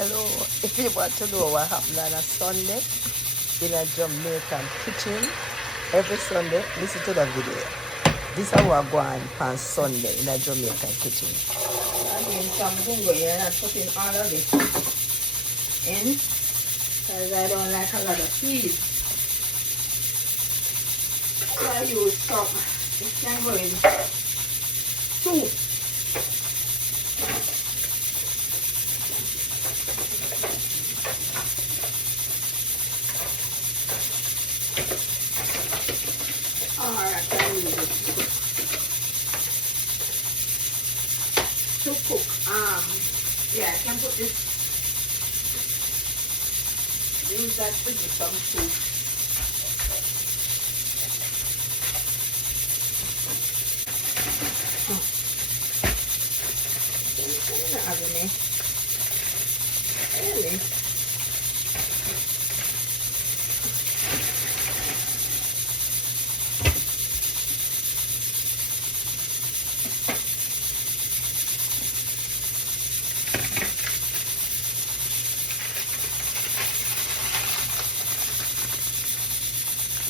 Hello, if you want to know what happened on a Sunday in a Jamaican kitchen, every Sunday, listen to the video. This is what go on Sunday in a Jamaican kitchen. I'm doing some bungo here and I'm putting all of it in because I don't like a lot of cheese. So I use some. This can go in soup. Alright, I use it to cook. Yeah, I can put this, use that to do some soup. Really?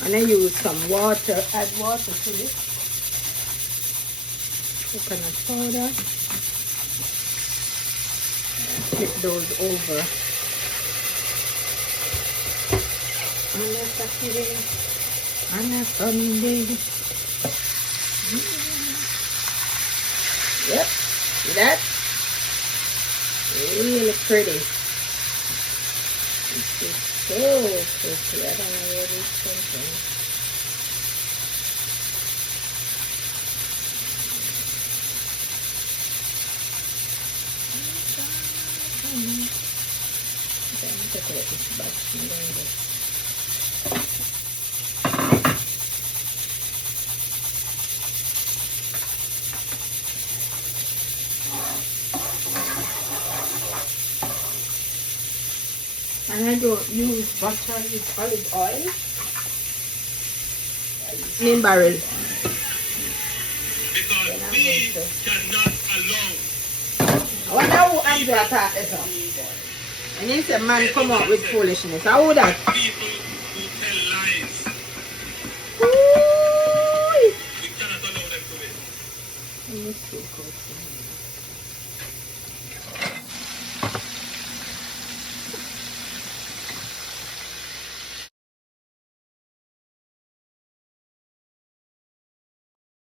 And I use some water, add water to it. Coconut powder. Flip those over. On a Saturday, on a Sunday. Yep, see that? Really pretty. This is so pretty. I don't know where this comes from. Decorate this batch and then this. And I don't use butter, I use olive oil. In barrel. Because we cannot allow. I wonder who Andrea thought this up. And he said, man, come out with foolishness. How would that? People who tell lies. Ooh. We cannot allow them to win. Let me see,